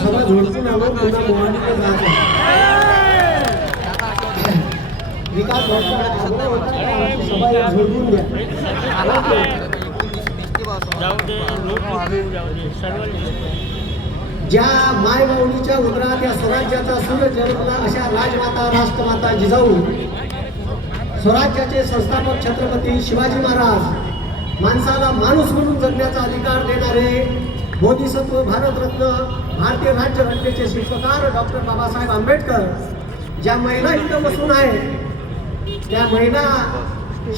सभा झोडपून आलो पुन्हा मोहाडीकडे जायचं विकास सभा झोडपून ज्या मायबावलीच्या उदरात या स्वराज्याचा सूर्य जन्मला अशा राजमाता राष्ट्रमाता जिजाऊ स्वराज्याचे संस्थापक छत्रपती शिवाजी महाराज माणसाला माणूस म्हणून जगण्याचा अधिकार देणारे बोधिसत्व भारतरत्न भारतीय राज्यघटनेचे शिल्पकार डॉक्टर बाबासाहेब आंबेडकर ज्या महिला इथं बसून आहे त्या महिला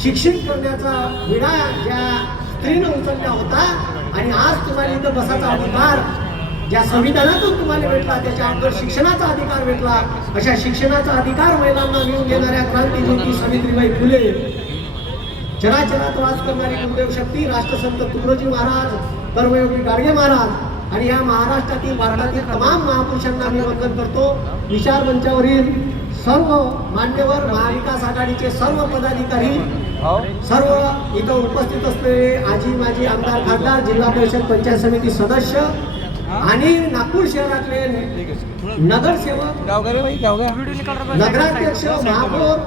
शिक्षित करण्याचा विडा ज्या स्त्रीनं उचलला होता आणि आज तुम्हाला इथं बसाचा अधिकार ज्या संविधानातून तुम्हाला भेटला त्याच्या अगोदर शिक्षणाचा अधिकार भेटला अशा शिक्षणाचा अधिकार महिलांना मिळून देणाऱ्या क्रांतीज्योती सावित्रीबाई फुले. चराचरात वास करणारी गुरुदेव शक्ती राष्ट्रसंत तुकडोजी महाराज कर्मयोगी गाडगे महाराज आणि ह्या महाराष्ट्रातील भारतातील तमाम महापुरुषांना मी वंदन करतो. विचार मंचावरील सर्व मान्यवर महाविकास आघाडीचे सर्व पदाधिकारी सर्व इथं उपस्थित असलेले आजी माजी आमदार खासदार जिल्हा परिषद पंचायत समिती सदस्य आणि नागपूर शहरातले नगरसेवक नगराध्यक्ष महापौर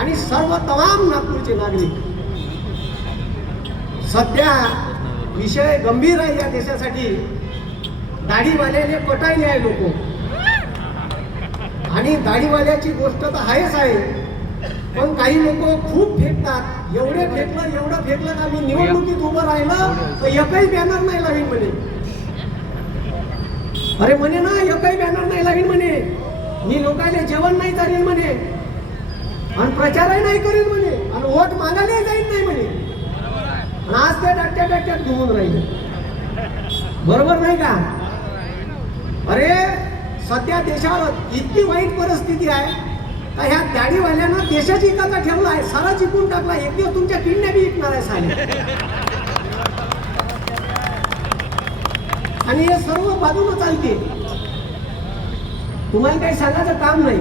आणि सर्व तमाम नागपूरचे नागरिक. सध्या विषय गंभीर आहे या देशासाठी. दाढीवाल्याने पटायले आहे लोक आणि दाढीवाल्याची गोष्ट तर आहेच आहे. पण काही लोक खूप फेकतात. एवढे फेकलं एवढं फेकलं का मी निवडणुकीत उभं राहिलं तर एकही बॅनर नाही लागेल म्हणे. अरे म्हणे ना एकही बॅनर नाही लागेल म्हणे. मी लोकांना जेवण नाही चालेल म्हणे. आणि प्रचारही नाही करीन म्हणे. आणि वोट मागायलाही जाईल नाही म्हणे. आणि आज त्या डाट्या डाट्यात घेऊन राहिले. बरोबर नाही का? अरे सध्या देशावर इतकी वाईट परिस्थिती आहे. का ह्या दाढीवाल्यानं देशाची एकाचा ठेवला आहे. सारा जिंकून टाकला एक दिवस तुमच्या किडण्या बी विकणार आहे साले. आणि हे सर्व बाजूनं चालते. तुम्हाला काही सांगायचं काम नाही.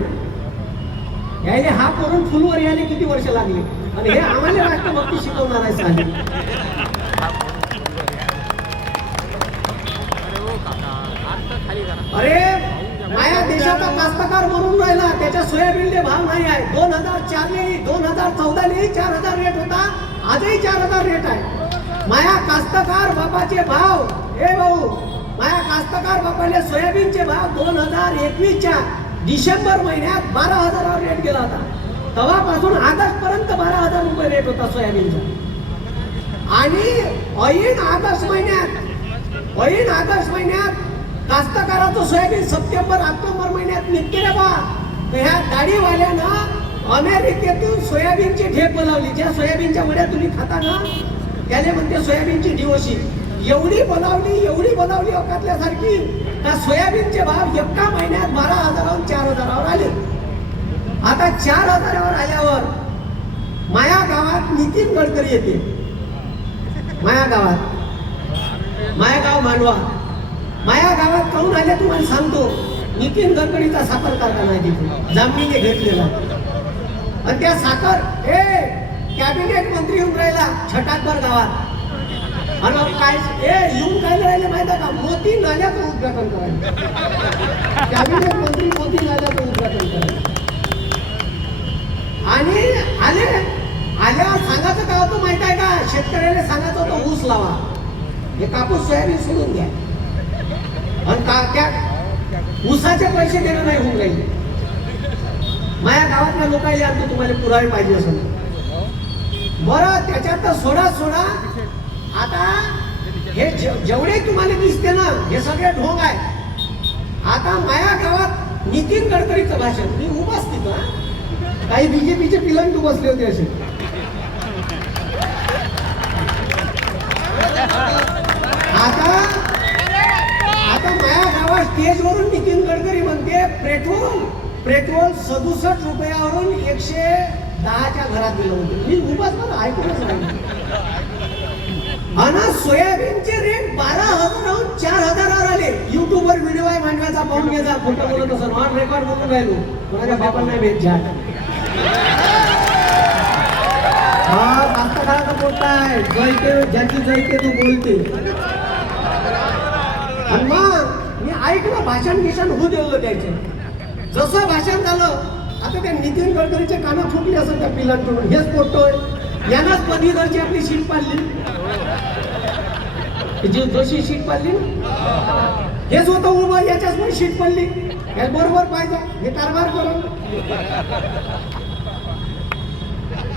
यायले हा करून फुलवर यायला किती वर्ष लागले? आणि हे आम्हाला राष्ट्रभक्ती शिकवणार आहे साले. अरे माया देशाचा कास्तकार म्हणून राहिला. त्याच्या सोयाबीनले भाव नाही आहे. दोन हजार चारले दोन हजार चौदाले चार हजार रेट होता. आजही चार हजार रेट आहे. माया कास्तकार बापाचे भाव ए भाऊ माया कास्तकार बापाने सोयाबीनचे भाव दोन हजार एकवीसच्या डिसेंबर महिन्यात बारा हजारावर रेट गेला होता. तेव्हापासून आतापर्यंत बारा हजार रुपये रेट होता सोयाबीनचा. आणि ऐन ऑगस्ट महिन्यात ऐन ऑगस्ट महिन्यात कास्तकाराचं सोयाबीन सप्टेंबर ऑक्टोबर महिन्यात निघते रे बा. ह्या दाढीवाल्यानं अमेरिकेतून सोयाबीनची ढेप बनवली. ज्या सोयाबीनच्या वड्या तुम्ही खाता ना त्याने म्हणते सोयाबीनची डिओशी एवढी बनवली एवढी बनवली अकातल्यासारखी का सोयाबीनचे भाव एका महिन्यात बारा हजारावर चार हजारावर आले. आता चार हजारावर आल्यावर माया गावात नितीन गडकरी येते. माया गावात. माया गाव मांडवा माया गावात काहून आल्या तुम्हाला सांगतो. नितीन गडकरीचा साखर कारखाना आहे तिथे. जांभीने घेतलेला. आणि त्या साखर ए कॅबिनेट मंत्री येऊन राहिला छटाकभर गावात. आणि काय ए येऊन काय राहिले माहिती आहे का? मोती नाल्याचं उद्घाटन करायला. कॅबिनेट मंत्री मोती नाल्याचं उद्घाटन करायला. आणि आले आल्या सांगायचं काय होतं माहीत आहे का? शेतकऱ्याला सांगायचं होतं ऊस लावा. हे कापूस सोयाबीन सोडून घ्या आणि का त्या उसाचे पैसे देणं नाही होऊन राहिले. माझ्या गावातल्या लोकांनी आणतो तुम्हाला पुरावे पाहिजे असं बरं त्याच्यात तर सोडा सोडा. आता हे जे- जेवढे तुम्हाला दिसते ना हे सगळे ढोंग आहे आता माया गावात नितीन गडकरीचं भाषण. मी उभाच तिथं हा. काही बीजेपीचे पिलंटू बसले होते असे. आता गावात स्टेजवरून नितीन गडकरी म्हणते पेट्रोल पेट्रोल सदुसष्ट रुपयावरून एकशे दहाच्या घरात गेलं होतं. मी उपास मला ऐकूनच राहिलो आणि सोयाबीनचे रेट बारा हजाराहून चार हजारावर आले. युट्यूबवर व्हिडिओ आहे मांडव्याचा पाहून घ्यायचा फोटो बोलत असं नॉन रेकॉर्ड बोलून राहिलो. कोणाच्या बापांना भेट झाड हा कास्तकाराचा बोलताय? जयते ज्याची जयते तू बोलते. हनुमान ऐकलं भाषण गिषण होऊ दिलं त्याचे. जसं भाषण झालं आता त्या नितीन गडकरीचे काना फुटली असं त्या पिलांकडून हेच पोटतोय यानंच पदवीधरची आपली शीट पाडली. जी जोशी शीट पाडली हेच होतं उभं याच्याच पण शीट पडली. हे बरोबर पाहिजे. हे कारभार करून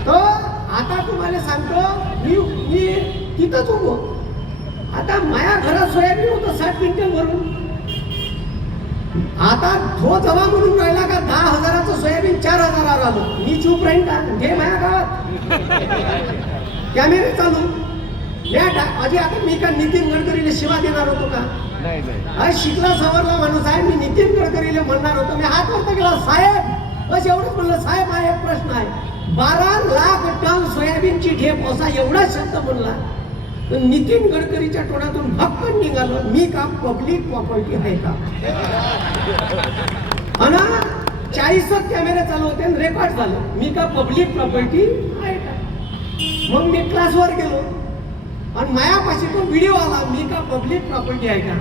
तर आता तुम्हाला सांगतो मी मी तिथंच उभो. आता माया घरात सोयाबीन होतं साठ क्विंटल भरून आता तो जमा म्हणून राहिला का? दहा हजाराचं सोयाबीन चार हजारावर आलं. मी चूप राहीन का? घे माझ्या गावात. कॅमेरे चालू. या आधी आता मी का नितीन गडकरीला शिवा देणार होतो का? नाही नाही. हा शिकला सवरला माणूस आहे. मी नितीन गडकरीला म्हणणार होतो. मी हात वरती गेला साहेब बस एवढंच म्हणलं. साहेब हा एक प्रश्न आहे. बारा लाख टन सोयाबीनची ढेप असा एवढा शब्द म्हणला नितीन गडकरीच्या तोंडातून भक्कन निघालं. मी का पब्लिक प्रॉपर्टी आहे का? आणि चाळीसच कॅमेरे चालू होते आणि रेकॉर्ड झालं. मी का पब्लिक प्रॉपर्टी आहे का? मग मी क्लासवर गेलो. आणि मायापाशी तो व्हिडिओ आला मी का पब्लिक प्रॉपर्टी आहे का?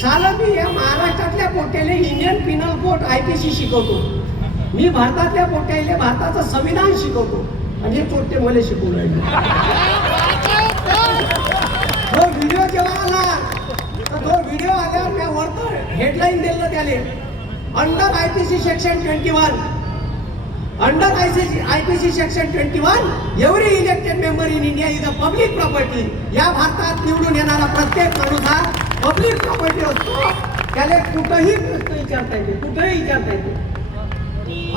साला मी या महाराष्ट्रातल्या पोट्याले Indian penal code I P C शिकवतो. मी भारतातल्या पोट्याले भारताचं संविधान शिकवतो. आणि हे पोट्टे मला शिकवून व्हिडिओ जेव्हा आला तर तो व्हिडिओ आल्यावर त्या वरतं हेडलाईन दिलं त्याले under I P C section twenty one under I C I P C section twenty one every elected member in India is a public property या भारतात निवडून येणारा प्रत्येक माणूस हा पब्लिक प्रॉपर्टी असतो. त्याला कुठंही प्रश्न विचारता येते कुठंही विचारता येते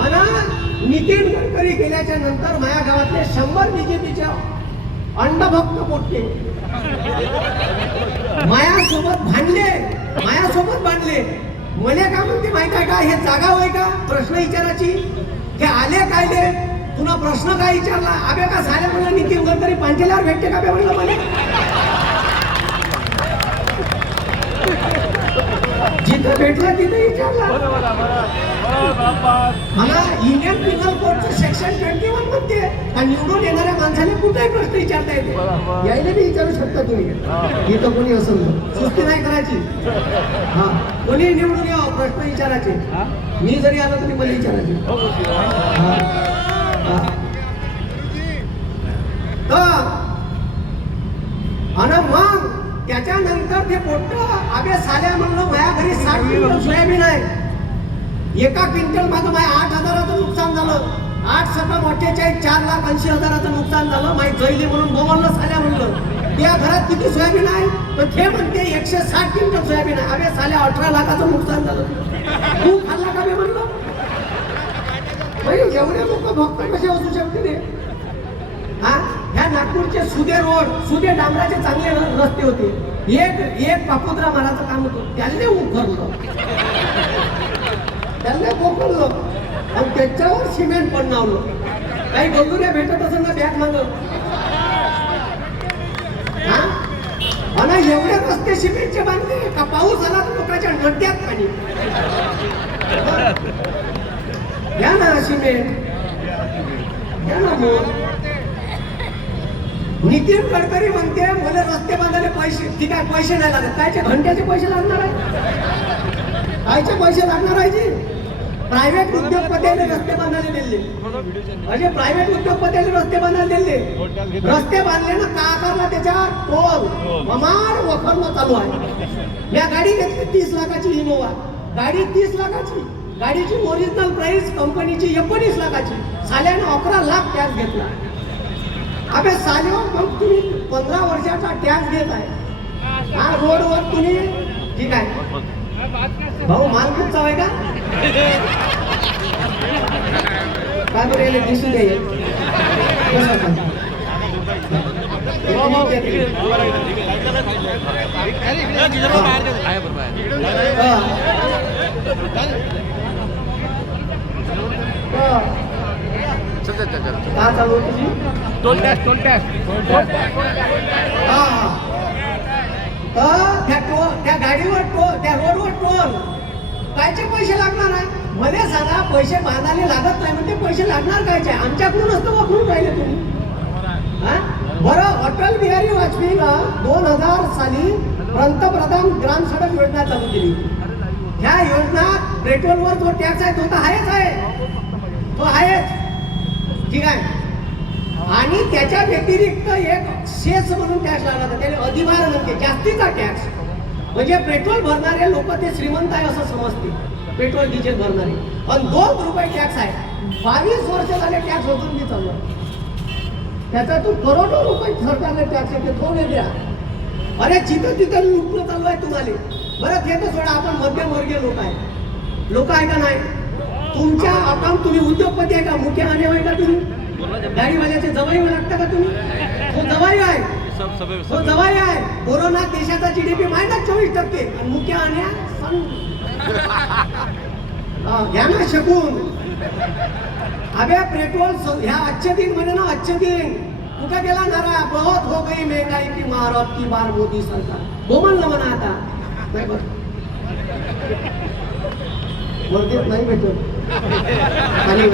आणि नितीन गडकरी गेल्याच्यानंतर माझ्या गावातले शंभर बीजेपीच्या अंडभक्त पोटले मायासोबत भांडले मायासोबत भांडले. मला का म्हणते माहीत आहे का? हे जागा होय का? प्रश्न विचाराची हे आले कायले? पुन्हा प्रश्न काय विचारला? अबे का झाले म्हणलं नितीन गडकरी पांचेल्यावर भेटते का बे म्हणलं मला? जिथं भेटलं तिथं विचारला. मला इंडियन पिनल कोडचं सेक्शन ट्वेंटी वन म्हणते का निवडून येणाऱ्या माणसाने कुठेही प्रश्न विचारता येते? यायला बी विचारू शकता तुम्ही. इथं कोणी असेल तर. सुस्ती नाही करायची. हा. कोणी निवडून यावं? प्रश्न विचारायचे. मी जरी आलो तरी मला विचारायचे. हा. हा. तर आणि मग त्याच्यानंतर ते पोट्ट अबे साल्या म्हणलं सात क्विंटल सोयाबीन आहे. एका क्विंटल माझं माझ्या आठ हजाराचं नुकसान झालं. आठ सतरा अठ्ठेचाळीस चार लाख ऐंशी हजाराचं नुकसान झालं. माहीत जैली म्हणून बोमरलं साल्या म्हणलं. त्या घरात किती सोयाबीन आहे? तर ते म्हणते एकशे साठ क्विंटल सोयाबीन आहे. अबे साल्या अठरा लाखाचं नुकसान झालं. तू खाल्ला का मी म्हणलं? एवढे लोक भक्त कसे असू शकते ते हा? ह्या नागपूरचे सुदे रोड सुदे डांबराचे चांगले रस्ते होते. एक एक पापुद्रा माराचं काम होतं त्याला उघडलं त्याला पोकळलं आणि त्याच्यावर सिमेंट पण लावलं. काही गल्लुऱ्या भेटत असेल ना बॅग माग. मला आणि एवढे रस्ते सिमेंटचे बांधले का? पाऊस आला तर लोकांच्या नड्यात पाणी. घ्या ना सिमेंट. घ्या ना मग. नितीन गडकरी म्हणते मला रस्ते बांधायला पैसे ठीक आहे पैसे नाही लागत. कायचे घंट्याचे पैसे लागणार आहे? कायचे पैसे लागणार आहे जी? प्रायव्हेट उद्योगपत्याने रस्ते बांधायला दिले. म्हणजे प्रायव्हेट उद्योगपत्याने रस्ते बांधायला दिले. रस्ते बांधले ना का करला त्याच्या टोल ममार वखरणं चालू आहे. या गाडी घेतली तीस लाखाची इनोवा गाडी तीस लाखाची. गाडीची ओरिजिनल प्राइस कंपनीची एकोणीस लाखाची. साल्याने अकरा लाख टॅक्स घेतला. अबे सालेवर मग तुम्ही पंधरा वर्षाचा टॅक्स घेत आहे. हा रोडवर तुम्ही ठीक आहे. भाऊ माल कुठचा आहे का? काय बरं दिसू दे. कसं हा. चल चल चल चल. का चालू होती तुझी? टोल टॅक्स टोल टॅक्स हा, हा. तर त्या टोल त्या गाडीवर टोल त्या रोडवर टोल कायचे पैसे लागणार आहे? मला सांगा पैसे बांधायला लागत नाही म्हणजे पैसे लागणार कायचे? आमच्याकडूनच तर वापरून राहिले तुम्ही. हा? बरं अटल बिहारी वाजपेयीला दोन हजार साली पंतप्रधान ग्राम सडक योजना चालू केली. ह्या योजना पेट्रोलवर जो टॅक्स आहे तो तर आहेच आहे. तो आहेच. ठीक आहे? आणि त्याच्या व्यतिरिक्त एक सेस म्हणून टॅक्स लागला त्याने अधिभार म्हणते जास्तीचा टॅक्स म्हणजे पेट्रोल भरणारे लोक ते श्रीमंत आहे असं समजते पेट्रोल डिझेल भरणारे. पण दोन रुपये टॅक्स आहे. बावीस वर्ष झाले टॅक्स वसूल मी चाललो. त्याचा तू करोडो रुपये सरकारने टॅक्स येते तो द्या अरे जिथं तिथं लुटणं चालू आहे तुम्हाला. बरं ते तर सोडा आपण मध्यमवर्गीय लोक आहे. लोक आहे का नाही? तुमच्या अकाउंट तुम्ही उद्योगपती आहे का? मुख्य आणि आहे का तुम्ही? गाडीवाल्याचे जवाई हो लागता का तुम्ही? तो जवाई आहे. तो जवाई आहे. कोरोना देशाचा जीडीपी माहिती चोवीस टक्के. आणि मुख्य घ्या ना शकून. अबे पेट्रोल ह्या अच्छे दिन म्हणे ना अच्छे दिन कुठे गेला नारा? बहुत हो गई महंगाई की मारत की बार मोदी सरकार. बोमल ना म्हणा आता. नाही नाही भेटत. आणि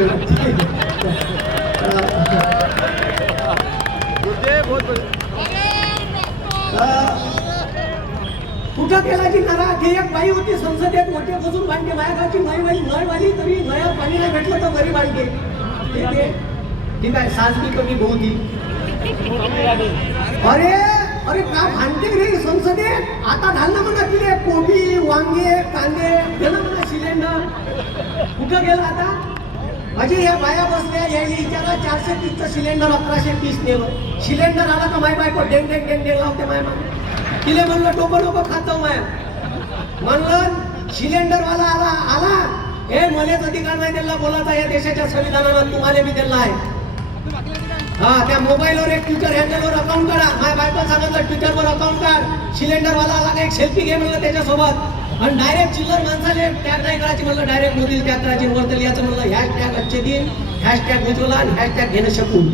कुठं केला की नारा ते एक बाई होती संसदेत मोठे बसून बांधते माझ्या गावची माई वाली नळ वाली तरी नळ्या पाणी नाही भेटलं तर बरी बांधते ठीक आहे? ठीक आहे साजगी कमी बहुती. अरे अरे का भांडते रे संसदेत? आता घालणं ना म्हणा तिथे कोबी वांगे कांदे कुठं गेला आता? माझी या बाया बसल्या या विचारा चारशे तीसचं सिलेंडर अकराशे तीस नेलं. सिलेंडर आला तर माय बायको? डेंग डेंग डेंग डेंग लावते माय माय तिले म्हणलं डोकं टोकं खातो माय. माया म्हणलं सिलेंडर वाला आला आला. हे मलेच अधिकार नाही दिला बोलायचा या देशाच्या संविधानानं तुम्हाला मी दिला आहे. हा त्या मोबाईलवर एक ट्विटर हँडलवर अकाउंट काढा. माय बायको सांगितलं ट्विटरवर अकाउंट काढ. सिलेंडर वाला आला एक सेल्फी घे म्हणलं त्याच्यासोबत. आणि डायरेक्ट चिल्लर माणसाले टॅग नाही करायची म्हणलं डायरेक्ट मोदी टॅग करायची वरतल याचं म्हणलं हॅश टॅग अच्छे दिन हॅश टॅग उज्ज्वला आणि हॅशटॅग घेणं शकून.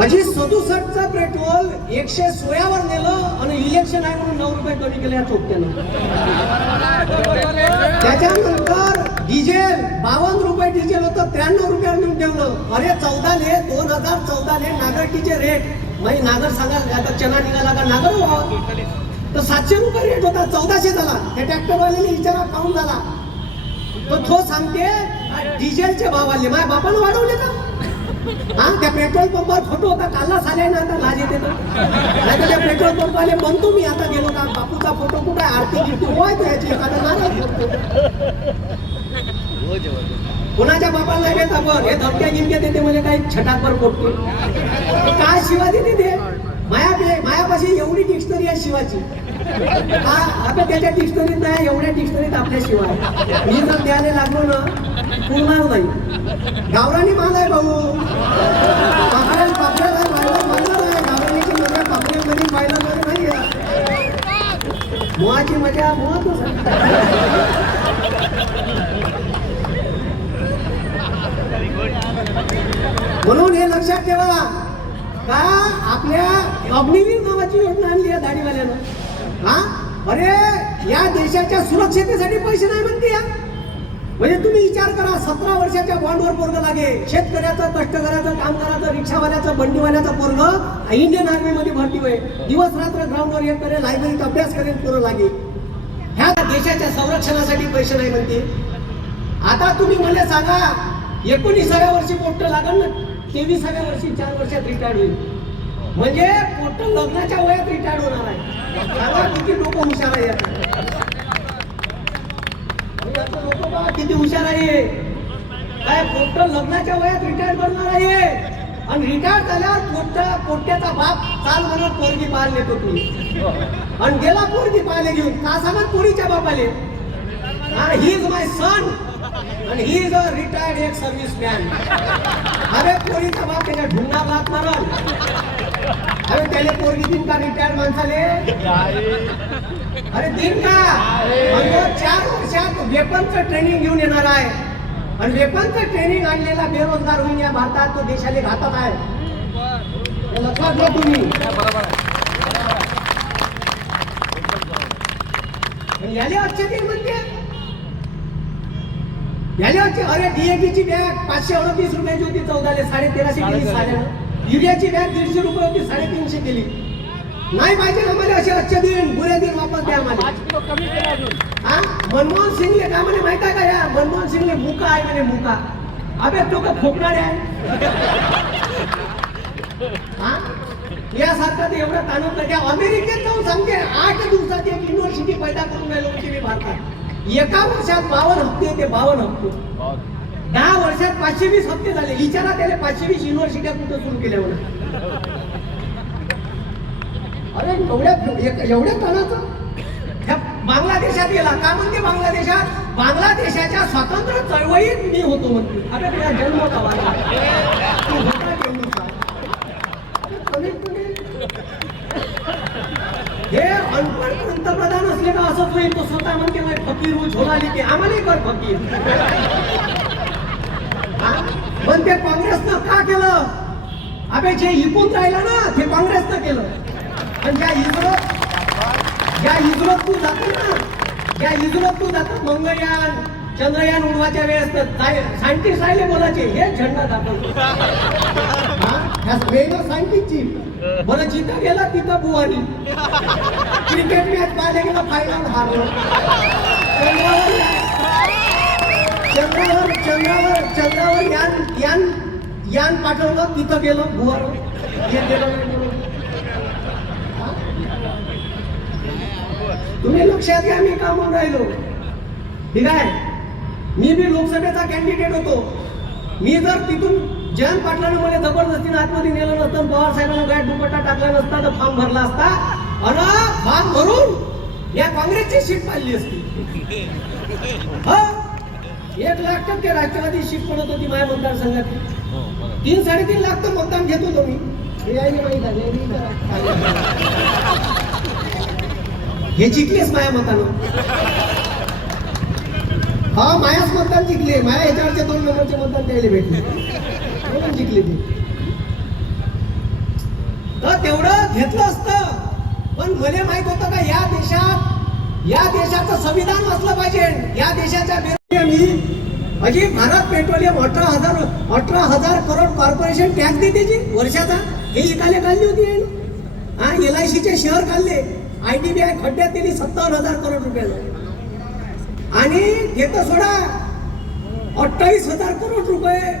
अजी सदुसष्टचं पेट्रोल एकशे सोळावर नेलं आणि इलेक्शन आहे म्हणून नऊ रुपये कमी केले या चोपट्यानं त्याच्यानंतर डिझेल बावन्न रुपये डिझेल होतं त्र्याण्णव रुपयावर नेऊन ठेवलं. अरे चौदाले दोन हजार चौदाले नागरकीचे रेट म्हणजे नागर सांगा आता चना निघाला का नागर व्हावं तर सातशे रुपये रेट होता चौदाशे झाला. त्या ट्रॅक्टरवाल्याने विचारा काउंट झाला. तो तो सांगते डिझेलचे भाव आले. माझ्या बापानं वाढवले का? हा त्या पेट्रोल पंपावर फोटो होता कालच आले ना आता लाज येते नाही तर त्या पेट्रोल पंपाले म्हणतो मी आता गेलो का? बापूचा फोटो कुठे? आरती गिरती. होय तो याची एखादा नाराज कुणाच्या बापाला नाही घेत आपण. हे धमक्या गिमक्या देते म्हणजे काही छटाकवर पोटते काय शिवाजी तिथे? ते माया मायापाशी एवढी डिक्शनरी आहे शिवाची. आता त्याच्या डिक्शनरीत नाही एवढ्या डिक्शनरीत आपल्याशिवाय. मी जर द्यायला लागलो ना पुरणार नाही. गावरानी माल आहे भाऊ. पापड्या पापड्याला पाहिलं म्हणलं नाही. गावरानीची मजा पापड्यामध्ये पाहिलं तर नाही आहे. मुळाची मजा मुळातच म्हणून हे लक्षात ठेवा. का आपल्या अग्निवीर नावाची योजना आणली आहे दाढीवाल्यानं? हा? अरे या देशाच्या सुरक्षितेसाठी पैसे नाही म्हणते या. म्हणजे तुम्ही विचार करा सतरा वर्षाच्या बॉन्डवर पोरग लागे. शेतकऱ्याचं कष्टकऱ्याचं कामगाराचं रिक्षावाल्याचं बंडीवाल्याचं पोरग इंडियन आर्मी मध्ये भरती होय दिवस रात्र ग्राउंडवर येत करे लायब्ररीत अभ्यास करेल पोरं लागे. ह्या देशाच्या संरक्षणासाठी पैसे नाही म्हणते. आता तुम्ही मला सांगा एकोणीसाव्या वर्षी पोट्ट लागल ना तेवीसाव्या वर्षी चार वर्षात रिटायर्ड होईल. म्हणजे पोट लग्नाच्या वयात रिटायर्ड होणार आहे. सांगा किती लोक हुशार आहे लोक म्हणजे किती हुशार आहे. काय पोट लग्नाच्या वयात रिटायर करणार आहे? आणि रिटायर झाल्यावर पोट्ट पोट्याचा बाप चाल म्हणून पोरगी पाहायला येतो तुम्ही आणि गेला पोरगी पाहायला घेऊन का सांगत पोरीच्या बापाले? ही इज माय सन आणि ही इज अ रिटायर्ड एक सर्व्हिस मॅन अरे पोरीचा बाप त्याच्या ढुंगा बाप मारल. अरे त्याने पोरगी दिन का रिटायर माणसाले? अरे दिन का? म्हणजे चार वर्षात वेपनचं ट्रेनिंग घेऊन येणार आहे. आणि वेपनचं ट्रेनिंग आणलेला बेरोजगार होऊन या भारतात तो देशाला घातक आहे. लक्षात घ्या तुम्ही. याले अच्छे दिन म्हणते याच्यावरची अरे डीएपीची बॅग पाचशे अडतीस रुपयाची होती चौदाले साडे तेराशे केली साड्यानं. युरियाची बॅग दीडशे रुपये होती साडेतीनशे केली. नाही पाहिजे आम्हाला असे अच्छे दिन बुरे दिन वापस द्या आम्हाला हा? मनमोहन सिंगले काय म्हणे माहीत आहे का या? मनमोहन सिंगले मुका आहे म्हणे मुका. अबे तो का खोकणारे आहे? हा? यासारखं ते एवढं ताणून त्या अमेरिकेत जाऊन सांगते आठ दिवसात एक युनिव्हर्सिटी पैदा करून राहिलो होती मी भारतात. एका वर्षात बावन्न हप्ते ते बावन्न हप्ते. दहा वर्षात पाचशे वीस हप्ते झाले. विचारा त्याला पाचशे वीस युनिव्हर्सिट्या कुठं सुरू केल्या अरे एवढ्या एवढ्या तणाचं? बांगलादेशात गेला. का म्हणते बांगलादेशात? बांगलादेशाच्या स्वातंत्र्य चळवळीत मी होतो म्हणते. अरे तुला जन्म होता हे अनपण पंतप्रधान असले का असं होईल तो स्वतः म्हणते फकीर हूँ झोला लेके आम्हालाही कर फकीर. पण ते काँग्रेसनं का केलं? अबे जे इकून राहिलं ना ते काँग्रेसनं केलं. आणि ज्या इजरत ज्या इजरत तू जातो ना. ज्या इजरत तू जातो मंगळयान चंद्रयान उडवाच्या वेळेस तर सायंटिस्ट राहिले बोलायचे. हे झेंडा दाखवतो. ह्या सगळ्यांना सायंटिस्टची बरं जिथं गेला तिथं बुवानी. क्रिकेट मॅच पाहायला गेलं फायनल हारलो. चंद्रावर चंद्रावर चंद्रावर यान यान यान पाठवलं तिथं गेलं बुवार गेलं. तुम्ही लक्षात घ्या मी का म्हणून राहिलो. ठीक आहे मी बी लोकसभेचा कॅन्डिडेट होतो. मी जर तिथून जयंत पाटलानं मला जबरदस्तीने आतमध्ये नेलं नसतं पवार साहेबांना गाय दुपट्टा टाकला नसता तर फॉर्म भरला असता आणि फॉर्म भरून या काँग्रेसची सीट पाडली असती. एक लाख टक्के राष्ट्रवादी सीट पडत होती माझ्या मतदारसंघात. तीन साडेतीन लाख तर मतदान घेत होतो मी हे हे. हे जिंकलेच माझ्या मतानं. हा मायाच मतदान जिंकले. माया याच्यावरचे दोन नंबरचे मतदान द्यायला भेटले. म्हणून जिंकले ते. तर तेवढं घेतलं असतं. पण मला माहीत होतं का या देशात या देशाचं संविधान वाचलं पाहिजे. या देशाच्या मी अजी म्हणजे भारत पेट्रोलियम अठरा हजार अठरा हजार करोड कॉर्पोरेशन टॅक्स देते जी वर्षाचा. हे इकाले काढली होती हा एल आय सीचे शेअर काढले. आय डी बी आय खड्ड्यात दिली सत्तावन्न हजार करोड रुपयाला. आणि घेतं सोडा अठ्ठावीस हजार करोड रुपये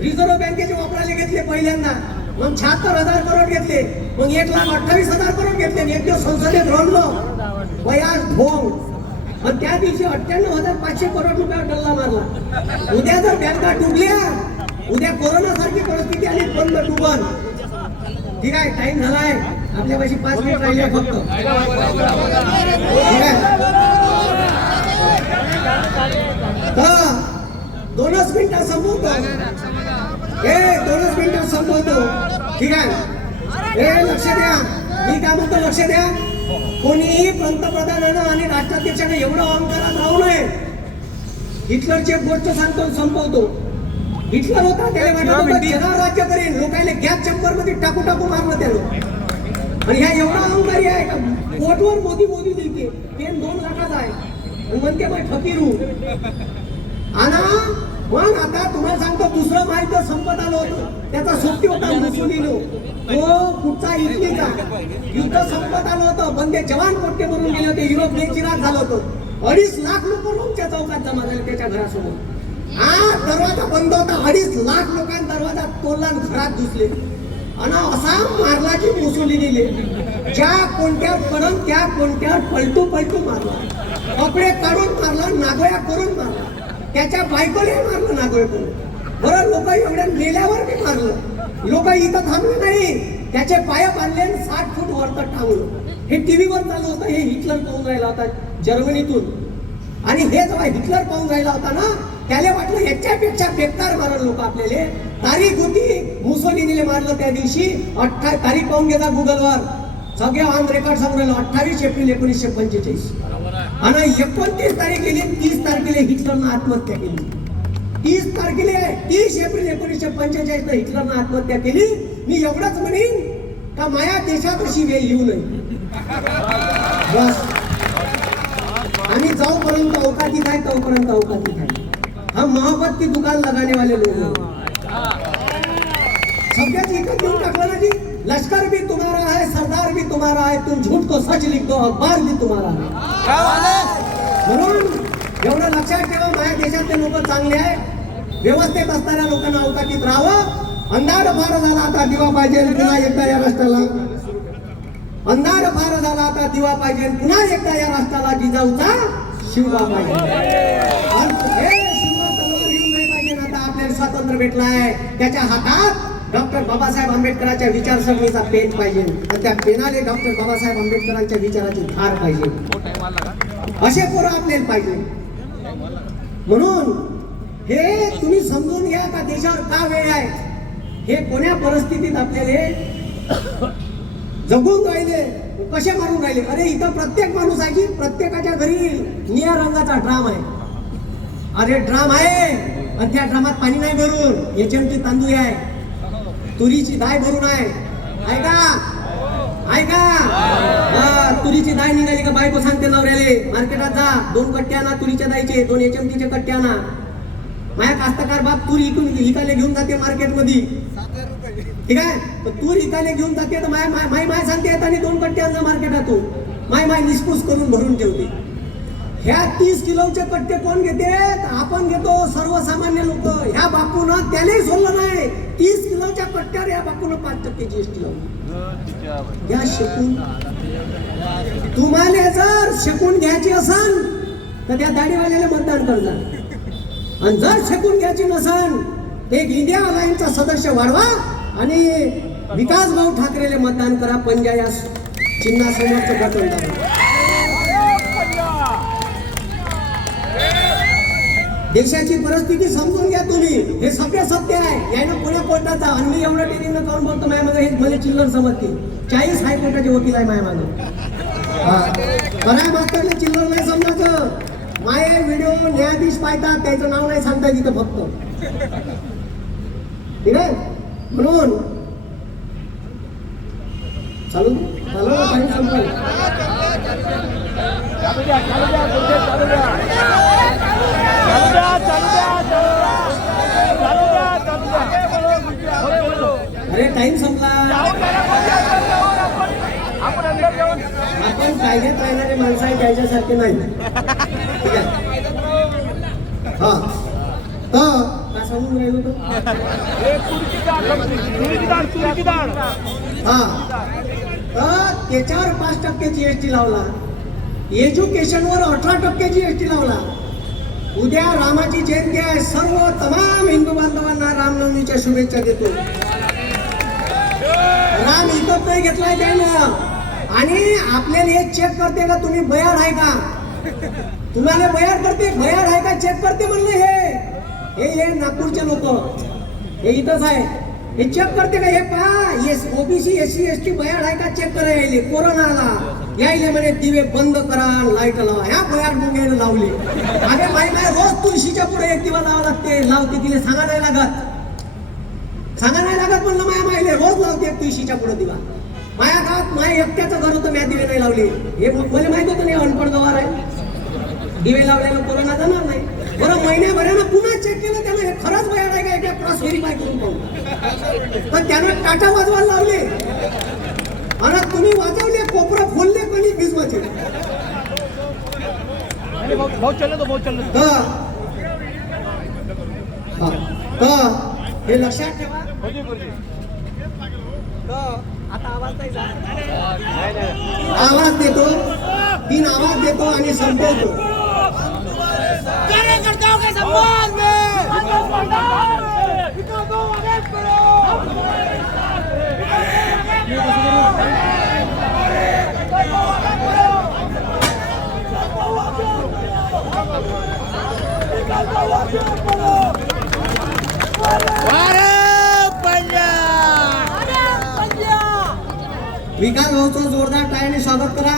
रिझर्व्ह बँकेचे वापरायला घेतले पहिल्यांदा. मग शहात्तर हजार करोड घेतले. मग एक लाख अठ्ठावीस हजार करोड घेतले. आणि एक दिवस संसदेत रडलो. बयास भोंग. मग त्या दिवशी अठ्ठ्याण्णव हजार पाचशे करोड रुपयावर डल्ला मारला. उद्या जर बँका डुबल्या उद्या कोरोना सारखी परिस्थिती आली बंद डुबन. ठीक आहे टाइम झालाय. आपल्यापाशी पाच मिनिट राहिले फक्त. ठीक आहे. हा दोनच मिनिटात संपवतो. हे दोनच मिनिटात संपवतो. ठीक आहे. हे लक्ष द्या. मी काय म्हणतो लक्ष द्या. कोणीही पंतप्रधानानं आणि राष्ट्राध्यक्षाने एवढं अहंकारात राहू नये. हिटलरची एक गोष्ट सांगतो संपवतो. हिटलर होता त्याला वाटत जगावर राज्य करेन लोकांना गॅस चंबरमध्ये टाकू टाकू मारलं त्यानं आणि ह्या एवढा अहंकारी आहे का? पोटवर मोदी मोदी लिहिते पेन दोन लाखाचा आहे. म्हणते मग फकीर हूं. आणि मग आता तुम्हाला सांगतो दुसरं माहीत संपत आलं होतं. त्याचा सुट्टी होता मुसोलिनो तो कुठचा इटलीचा. युद्ध संपत आलं होतं. पण ते जवान पोटके भरून गेले होते. युरोप बेचिराग झालं होतं. अडीच लाख लोक रोमच्या चौकात जमा झाले त्याच्या घरासमोर. हा दरवाजा बंद होता. अडीच लाख लोकांनी दरवाजा तोडला घरात घुसले. आणि असा मारला की मुसोलिनीले ज्या कोणत्या पडून त्या कोणत्या पलटू पलटू मारला. कपडे काढून मारला नागोया करून मारला. त्याच्या बायकोले मारलं नागोया करून बरं लोक एवढ्या मेल्यावर मी मारलं. लोक इथं थांबले नाही. त्याचे पाय बांधले साठ फूट वरत ठावलं हे टीव्हीवर चालू होतं हे हिटलर पाहून राहिला होता जर्मनीतून. आणि हे जेव्हा हिटलर पाहून राहिला होता ना त्याला वाटलं याच्यापेक्षा बेकार मारल लोक आपल्याला. तारीख होती मुसोलिनीले मारलं त्या दिवशी. अठ्ठा तारीख पाहून घेता गुगलवर सगळे ऑन रेकॉर्ड सांगून राहिलं अठ्ठावीस एप्रिल एकोणीसशे पंचेचाळीस. आणि एकोणतीस तारीख गेली तीस तारखेला हिटलरनं आत्महत्या केली. तीस तारखेला तीस एप्रिल एकोणीसशे पंचेचाळीस हिटलरनं आत्महत्या केली. मी एवढंच म्हणेन का माया देशात अशी वेळ येऊ नये. बस. आणि जाऊपर्यंत अवकातीत आहे तोपर्यंत अवकातीत आहे हा मोहब्बत की दुकान लगाने वाले लोक. सगळ्याच इकडे देऊन टाकलं ना जी लष्कर भी तुम्हारा है सरदार भी तुम्हारा है तुम झूठ को सच लिख दो अखबार भी तुम्हारा है. एवढं लक्षात ठेवा माझ्या देशातले लोक चांगले आहे व्यवस्थेत असणाऱ्या लोकांना अवकाशीत राहावं. अंधार फार झाला आता दिवा पाहिजे पुन्हा एकदा या राष्ट्राला. अंधार फार झाला आता दिवा पाहिजे पुन्हा एकदा या राष्ट्राला जिजाऊचा शिवबा पाहिजे. पाहिजे आता आपल्याला स्वातंत्र्य भेटलाय. आहे त्याच्या हातात डॉक्टर बाबासाहेब आंबेडकरांच्या विचारसरणीचा पेन पाहिजे. आणि त्या पेनाने डॉक्टर बाबासाहेब आंबेडकरांच्या विचाराची धार पाहिजे. असे पोरं आपल्याला पाहिजे. म्हणून हे तुम्ही समजून घ्या का देशावर का वेळ आहे? हे कोण्या परिस्थितीत आपल्याला जगून राहिले कसे मारून राहिले? अरे इथं प्रत्येक माणूस आहे की प्रत्येकाच्या घरी निळ्या रंगाचा ड्राम आहे. अरे ड्राम आहे आणि त्या ड्रामात पाणी नाही भरून. याच्यावरती तांदूळ आहे. तुरीची दाय भरून आहे. ऐका ऐका. तुरीची डाळ निघाली का बायको सांगते नवऱ्याले? मार्केटात जा. दोन कट्टे आणा तुरीच्या दाईचे दोन एचएमटीचे कट्टे आणा. माझ्या कास्तकार बाप तूर इकून इकायला घेऊन जाते मार्केटमध्ये. ठीक आहे? तर तूर इकायला घेऊन जाते तर माय माय माय माय सांगते आणि दोन कट्टे आणा मार्केटातून. माय माय निष्पूस करून भरून ठेवते. ह्या तीस किलोचे कट्टे कोण घेते? आपण घेतो सर्वसामान्य लोक. ह्या बापून त्यालाही सोडलं नाही. तीस किलोच्या कट्ट्यावर या बापूनं पाच टक्के जीएसटी लावली. घ्या शिकून. तुम्हाला जर शिकून घ्यायची असन तर त्या दाढीवाल्याला मतदान करणार आणि जर शिकून घ्यायची नसन एक इंडिया अलायन्सचा सदस्य वाढवा आणि विकास भाऊ ठाकरेले मतदान करा. पंजा या चिन्हासमोरचं बटन दाबा. देशाची परिस्थिती समजून घ्या तुम्ही. हे सगळे सत्य आहे. यानं पुणे कोर्टाचा आणि मी एवढं टेनिंग करून बोलतो माझ्या मागे हे मला चिल्लर समजते चाळीस हायकोर्टाचे वकील आहे माझ्या मागे पराय मास्तरने चिल्लर नाही समजायचं. माये व्हिडिओ न्यायाधीश पाहतात त्याचं नाव नाही सांगता येत फक्त. ठीक आहे? म्हणून. चालू? चालू द्या. अरे टाइम संपला. आपण कायद्यात राहणारे माणसं आहे त्याच्यासारखे नाही. ठीक आहे. हा. तर काय सांगून राहिलो तो हा. तर त्याच्यावर पाच टक्के जीएसटी लावला. एज्युकेशनवर अठरा टक्के जीएसटी लावला. उद्या रामाची जयंती आहे. सर्व तमाम हिंदू बांधवांना रामनवमीच्या शुभेच्छा देतो. राम इकत नाही घेतलाय त्यानं. आणि आपल्याला हे चेक करते का तुम्ही बयार आहे का? तुम्हाला बयार करते? बयार आहे का? चेक करते म्हणले हे. हे हे नागपूरचे लोक. हे इथंच आहे. हे चेक करते का? हे पहा S OBC S C S T बयार आहे का? चेक करायला यायले कोरोना आला यायले म्हणे दिवे बंद करा लाइट लावा. ह्या बयार मुंग्यानं लावली. अरे बाई माय रोज तुळशीच्या पुढे एक दिवा लावा लागते. लावते तिला सांगा नाही लागत. सांगा नाही लागत म्हणलं माया मायले रोज लावते तुळशीच्या पुढे दिवा. माया गावात माया एकट्याचं घर होतं म्या दिवे नाही लावले. हे मला माहीत होतं नाही अनपड गवार आहे. दिवे लावल्यानं कोरोना जाणार नाही. बरं महिन्याभरानं पुन्हा चेक केलं त्यानं हे खरंच बयाड आहे का एकदा क्रॉस व्हेरीफाय करून पाहू पण त्यानं टाटा वाजवायला लावले. आणि तुम्ही वाजवले कोपरं तो बहुत चल का हा. हे. लक्षात ठेवा. आवाज देतो. तीन आवाज देतो आणि संपवतो. कार्यकर्ताओं के सम्मान में। विकास भाऊचं जोरदार टाळ्याने स्वागत करा